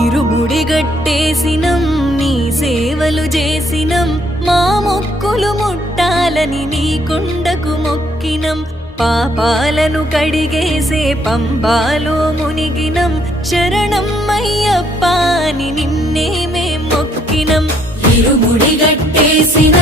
ఇరుముడి గట్టేసినం నీ సేవలు చేసినం మా మొక్కులు ముట్టాలని నీ కొండకు మొక్కినం పాపాలను కడిగేసే పంబాలో మునిగినం శరణం అయ్యప్ప అని నిన్నే మేం మొక్కినం ఇరుముడి గట్టేసిన